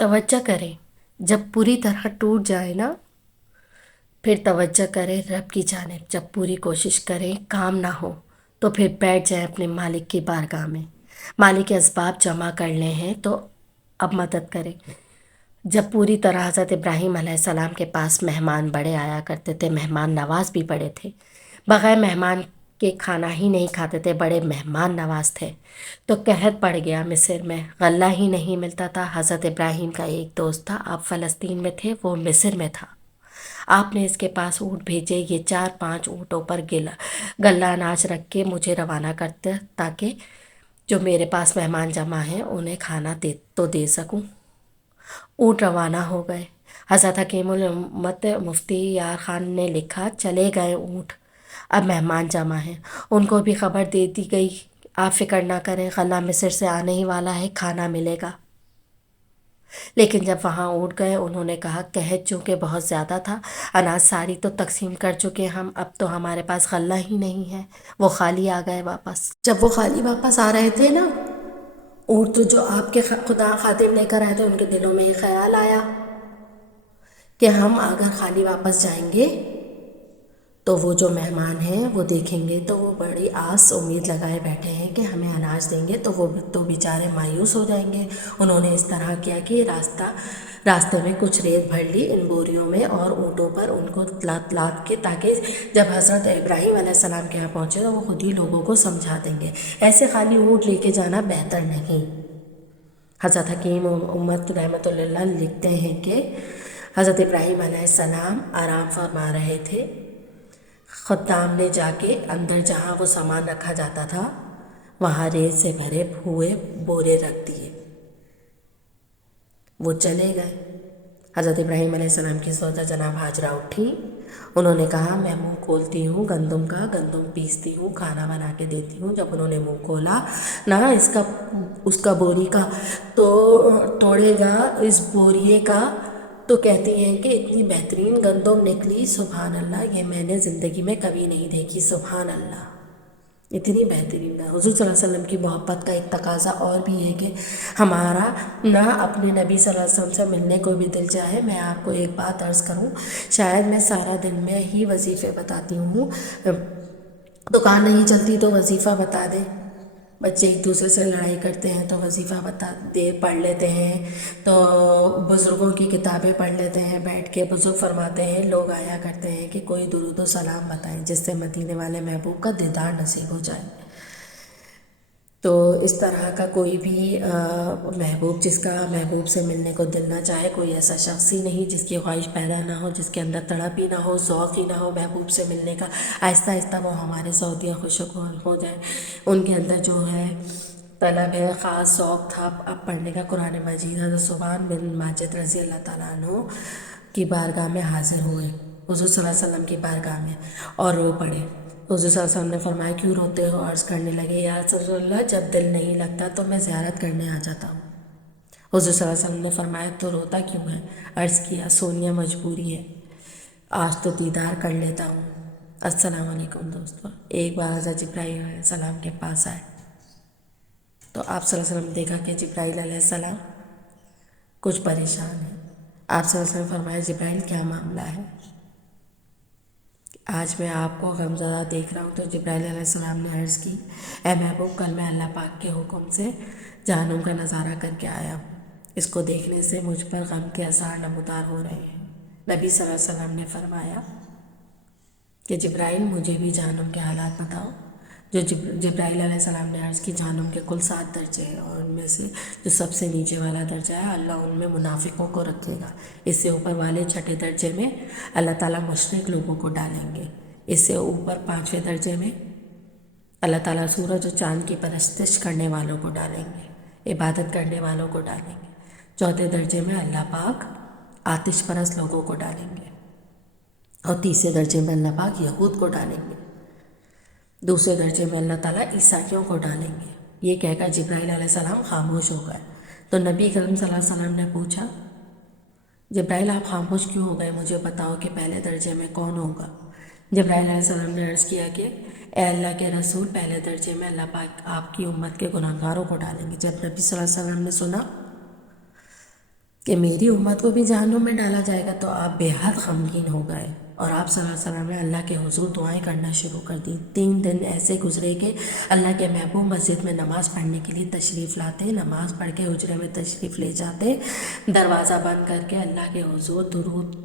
توجہ کریں، جب پوری طرح ٹوٹ جائے نا، پھر توجہ کریں رب کی جانب۔ جب پوری کوشش کریں کام نہ ہو تو پھر بیٹھ جائیں اپنے مالک کی بارگاہ میں۔ مالک کے اسباب جمع کر لے ہیں تو اب مدد کریں۔ جب پوری طرح حضرت ابراہیم علیہ السلام کے پاس مہمان بڑے آیا کرتے تھے، مہمان نواز بھی بڑے تھے، بغیر مہمان کے کھانا ہی نہیں کھاتے تھے، بڑے مہمان نواز تھے، تو قحط پڑ گیا مصر میں، غلہ ہی نہیں ملتا تھا۔ حضرت ابراہیم کا ایک دوست تھا، آپ فلسطین میں تھے، وہ مصر میں تھا۔ آپ نے اس کے پاس اونٹ بھیجے، یہ 4-5 اونٹوں پر غلہ اناج رکھ کے مجھے روانہ کرتے تاکہ جو میرے پاس مہمان جمع ہیں انہیں کھانا دے سکوں۔ اونٹ روانہ ہو گئے۔ حضرت حکیم الامت مفتی یار خان نے لکھا، چلے گئے اونٹ، اب مہمان جمع ہیں، ان کو بھی خبر دے دی گئی، آپ فکر نہ کریں، غلہ مصر سے آنے ہی والا ہے، کھانا ملے گا۔ لیکن جب وہاں اونٹ گئے انہوں نے کہا، قحط چونکہ بہت زیادہ تھا، اناج ساری تو تقسیم کر چکے ہم، اب تو ہمارے پاس غلہ ہی نہیں ہے۔ وہ خالی آ گئے واپس۔ جب وہ خالی واپس آ رہے تھے نا، اونٹ تو جو آپ کے خدا خادم لے کر آئے تھے، ان کے دلوں میں یہ خیال آیا کہ ہم اگر خالی واپس جائیں گے تو وہ جو مہمان ہیں وہ دیکھیں گے تو وہ بڑی آس امید لگائے بیٹھے ہیں کہ ہمیں اناج دیں گے، تو وہ تو بیچارے مایوس ہو جائیں گے۔ انہوں نے اس طرح کیا کہ راستے میں کچھ ریت بھر لی ان بوریوں میں اور اونٹوں پر ان کو لاد کے، تاکہ جب حضرت ابراہیم علیہ السلام کے یہاں پہنچے تو وہ خود ہی لوگوں کو سمجھا دیں گے۔ ایسے خالی اونٹ لے کے جانا بہتر نہیں۔ حضرت حکیم امت رحمۃ اللہ لکھتے ہیں کہ حضرت ابراہیم علیہ السلام آرام فرما رہے تھے، خدام نے جا کے اندر جہاں وہ سامان رکھا جاتا تھا وہاں ریت سے بھرے ہوئے بورے رکھ دیے۔ وہ چلے گئے۔ حضرت ابراہیم علیہ السلام کی زوجہ جناب ہاجرہ اٹھی، انہوں نے کہا، میں منہ کھولتی ہوں گندم پیستی ہوں، کھانا بنا کے دیتی ہوں۔ جب انہوں نے منہ کھولا نہ اس کا بوری کا تو توڑے گا اس بوریے کا، تو کہتی ہیں کہ اتنی بہترین گندم نکلی، سبحان اللہ، یہ میں نے زندگی میں کبھی نہیں دیکھی، سبحان اللہ، اتنی بہترین۔ حضور صلی اللہ علیہ وسلم کی محبت کا ایک تقاضا اور بھی ہے کہ ہمارا نہ اپنے نبی صلی اللہ علیہ وسلم سے ملنے کو بھی دل چاہے۔ میں آپ کو ایک بات عرض کروں، شاید میں سارا دن میں ہی وظیفے بتاتی ہوں، دکان نہیں چلتی تو وظیفہ بتا دیں، بچے ایک دوسرے سے لڑائی کرتے ہیں تو وظیفہ بتا دے، پڑھ لیتے ہیں، تو بزرگوں کی کتابیں پڑھ لیتے ہیں بیٹھ کے، بزرگ فرماتے ہیں لوگ آیا کرتے ہیں کہ کوئی درود و سلام بتائیں جس سے مدینے والے محبوب کا دیدار نصیب ہو جائے۔ تو اس طرح کا کوئی بھی محبوب، جس کا محبوب سے ملنے کو دل نہ چاہے، کوئی ایسا شخص ہی نہیں جس کی خواہش پیدا نہ ہو، جس کے اندر تڑپ ہی نہ ہو، ذوق ہی نہ ہو محبوب سے ملنے کا۔ آہستہ آہستہ وہ ہمارے سعودیہ خوشک ہو جائے، ان کے اندر جو ہے طلب ہے، خاص ذوق تھا اب پڑھنے کا قرآن مجید۔ حضرت سبحان بن ماجد رضی اللہ تعالیٰ عنہ کی بارگاہ میں حاضر ہوئے، حضور صلی اللہ علیہ وسلم کی بارگاہ میں، اور رو پڑے۔ حضور صلی اللہ علیہ وسلم نے فرمایا، کیوں روتے ہو؟ عرض کرنے لگے، یا رسول اللہ، جب دل نہیں لگتا تو میں زیارت کرنے آ جاتا ہوں۔ حضور صلی اللہ علیہ وسلم نے فرمایا، تو روتا کیوں ہے؟ عرض کیا، سونیا مجبوری ہے، آج تو دیدار کر لیتا ہوں۔ السلام علیکم دوستو، ایک بار حضرت جبرائیل علیہ السلام کے پاس آئے تو آپ صلی اللہ علیہ وسلم نے دیکھا کہ جبرائیل علیہ السلام کچھ پریشان ہیں۔ آپ صلی اللہ علیہ وسلم نے فرمایا، جبرائیل کیا معاملہ ہے؟ آج میں آپ کو غمزدہ دیکھ رہا ہوں۔ تو جبرائیل علیہ السلام نے عرض کی، اے محبوب، کل میں اللہ پاک کے حکم سے جہنم کا نظارہ کر کے آیا ہوں، اس کو دیکھنے سے مجھ پر غم کے آثار نمودار ہو رہے ہیں۔ نبی صلی اللہ علیہ وسلم نے فرمایا کہ جبرائیل، مجھے بھی جہنم کے حالات بتاؤ۔ جو جبرائیل علیہ السلام نے عرض کی، جہنم کے کل 7 درجے ہیں، اور ان میں سے جو سب سے نیچے والا درجہ ہے، اللہ ان میں منافقوں کو رکھے گا۔ اس سے اوپر والے 6 درجے میں اللہ تعالیٰ مشرک لوگوں کو ڈالیں گے۔ اس سے اوپر 5ویں درجے میں اللہ تعالیٰ سورج اور چاند کی پرستش کرنے والوں کو ڈالیں گے، عبادت کرنے والوں کو ڈالیں گے۔ 4تھے درجے میں اللہ پاک آتش پرست لوگوں کو ڈالیں گے، اور 3رے درجے میں اللہ پاک یہود کو ڈالیں گے۔ 2 درجے میں اللہ تعالیٰ عیسائیوں کو ڈالیں گے۔ یہ کہہ کر جبرائیل علیہ السلام خاموش ہو گئے۔ تو نبی کریم صلی اللہ علیہ وسلم نے پوچھا، جبرائیل آپ خاموش کیوں ہو گئے؟ مجھے بتاؤ کہ پہلے درجے میں کون ہوگا؟ جبرائیل علیہ السلام نے عرض کیا کہ اے اللہ کے رسول، پہلے درجے میں اللہ پاک آپ کی امت کے گناہگاروں کو ڈالیں گے۔ جب نبی صلی اللہ علیہ وسلم نے سنا کہ میری امت کو بھی جہنم میں ڈالا جائے گا، تو آپ بے حد غمگین ہو گئے، اور آپ صلی اللہ علیہ وسلم نے اللہ کے حضور دعائیں کرنا شروع کر دی۔ 3 دن ایسے گزرے کہ اللہ کے محبوب مسجد میں نماز پڑھنے کے لیے تشریف لاتے، نماز پڑھ کے حجرے میں تشریف لے جاتے، دروازہ بند کر کے اللہ کے حضور درود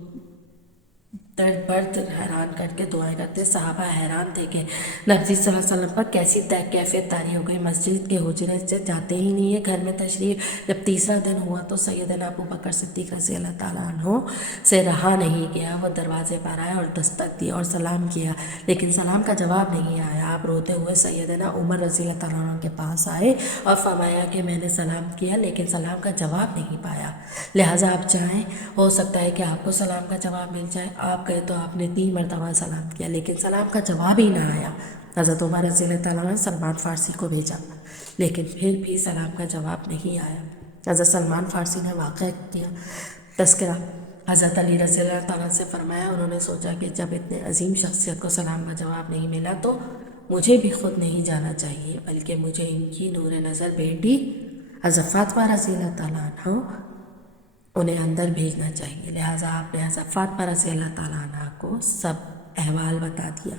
درد برد حیران کر کے دعائیں کرتے۔ صحابہ حیران تھے کہ نبی صلی اللہ علیہ وسلم پر کیسی کیفیت طاری ہو گئی، مسجد کے حجرے سے جاتے ہی نہیں ہے، گھر میں تشریف۔ جب تیسرا دن ہوا تو سیدنا ابو بکر صدیق رضی اللہ تعالیٰ عنہ سے رہا نہیں گیا، وہ دروازے پر آئے اور دستک دی اور سلام کیا، لیکن سلام کا جواب نہیں آیا۔ آپ روتے ہوئے سیدنا عمر رضی اللہ تعالیٰ عنہ کے پاس آئے اور فرمایا کہ میں نے سلام کیا لیکن سلام کا جواب نہیں پایا، لہٰذا آپ چاہیں ہو سکتا ہے کہ آپ کو سلام کا جواب مل جائے۔ آپ گئے تو آپ نے 3 مرتبہ سلام کیا لیکن سلام کا جواب ہی نہ آیا۔ حضرت عمر رضی اللہ تعالیٰ نے سلمان فارسی کو بھیجا لیکن پھر بھی سلام کا جواب نہیں آیا۔ حضرت سلمان فارسی نے واقعہ کیا تذکرہ حضرت علی رضی اللہ تعالیٰ سے فرمایا، انہوں نے سوچا کہ جب اتنے عظیم شخصیت کو سلام کا جواب نہیں ملا تو مجھے بھی خود نہیں جانا چاہیے، بلکہ مجھے ان کی نور نظر بیٹی حضرت فاطمہ رضی اللہ تعالیٰ عنہ انہیں اندر بھیجنا چاہیے، لہٰذا آپ نے حضرت فاطمہ رضی اللہ تعالیٰ عنہ کو سب احوال بتا دیا۔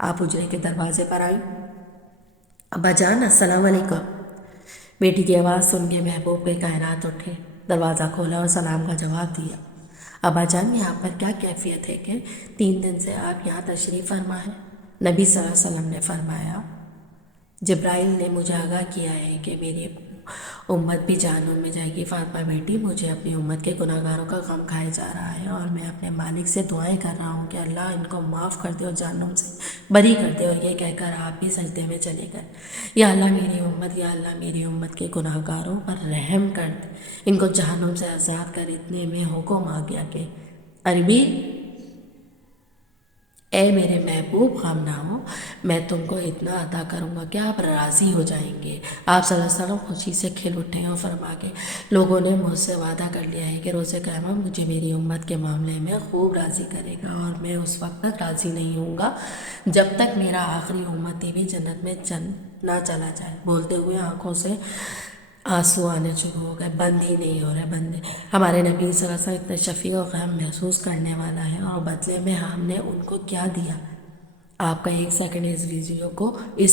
آپ حجرے کے دروازے پر آئیں، ابا جان السلام علیکم۔ بیٹی کی آواز سن کے محبوب کے کائنات اٹھے، دروازہ کھولا اور سلام کا جواب دیا۔ ابا جان یہاں پر کیا کیفیت ہے کہ 3 دن سے آپ یہاں تشریف فرما ہیں؟ نبی صلی اللہ علیہ وسلم نے فرمایا، جبرائیل نے مجھے آگاہ کیا ہے کہ میری امت بھی جہنم میں جائے گی۔ فاطمہ بیٹی، مجھے اپنی امت کے گناہ گاروں کا غم کھائے جا رہا ہے اور میں اپنے مالک سے دعائیں کر رہا ہوں کہ اللہ ان کو معاف کر دے اور جہنم سے بری کر دے، اور یہ کہہ کر آپ بھی سجدے میں چلے گئے، یا اللہ میری امت، یا اللہ میری امت کے گناہ گاروں پر رحم کر دے، ان کو جہنم سے آزاد کر۔ اتنے میں حکم آ گیا کہ عربی، اے میرے محبوب غم نہ ہو، میں تم کو اتنا عطا کروں گا کہ آپ راضی ہو جائیں گے۔ آپ صلی اللہ علیہ وسلم خوشی سے کھل اٹھے اور فرما کے لوگوں نے مجھ سے وعدہ کر لیا ہے کہ روز قیامت مجھے میری امت کے معاملے میں خوب راضی کرے گا، اور میں اس وقت تک راضی نہیں ہوں گا جب تک میرا آخری امتی بھی جنت میں نہ چلا جائے۔ بولتے ہوئے آنکھوں سے آنسو آنے شروع ہو گئے، بند ہی نہیں ہو رہے بندے۔ ہمارے نبی صلی اللہ علیہ وسلم اتنے شفیع و غم محسوس کرنے والا ہے، اور بدلے میں ہم نے ان کو کیا دیا؟ آپ کا 1 سیکنڈ اس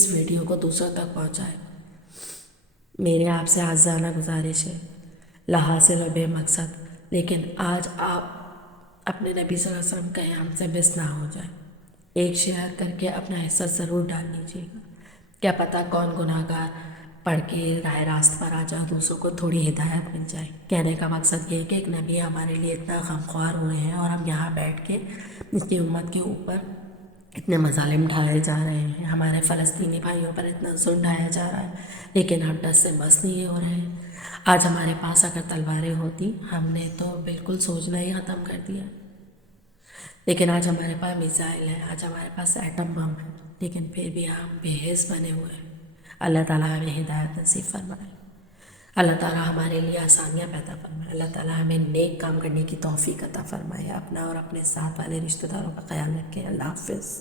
ویڈیو کو دوسروں تک پہنچائے۔ میرے آپ سے عاجزانہ گزارش ہے، لا حاصل و بے مقصد، لیکن آج آپ اپنے نبی صلی اللہ علیہ وسلم کہیں ہم سے مس نہ ہو جائے، ایک شیئر کر کے اپنا حصہ ضرور ڈال لیجیے گا، کیا پتہ کون گناہ گار پڑھ کے راہ راست پر آ جائے، دوسروں کو تھوڑی ہدایت مل جائے۔ کہنے کا مقصد یہ ہے کہ ایک نبی ہمارے لیے اتنا غمخوار ہوئے ہیں اور ہم یہاں بیٹھ کے اس کی امت کے اوپر اتنے مظالم ڈھائے جا رہے ہیں، ہمارے فلسطینی بھائیوں پر اتنا ظلم ڈھایا جا رہا ہے، لیکن ہم ڈر سے بس نہیں ہو رہے ہیں۔ آج ہمارے پاس اگر تلواریں ہوتی ہم نے تو بالکل سوچنا ہی ختم کر دیا، لیکن آج ہمارے پاس میزائل ہے، آج ہمارے پاس ایٹم بم ہے، لیکن پھر بھی ہم بے حس بنے ہوئے ہیں۔ اللہ تعالیٰ ہمیں ہدایت نصیب فرمائے، اللہ تعالیٰ ہمارے لیے آسانیاں پیدا فرمائے، اللہ تعالیٰ ہمیں نیک کام کرنے کی توفیق عطا فرمائے، اپنا اور اپنے ساتھ والے رشتہ داروں کا خیال رکھے۔ اللہ حافظ۔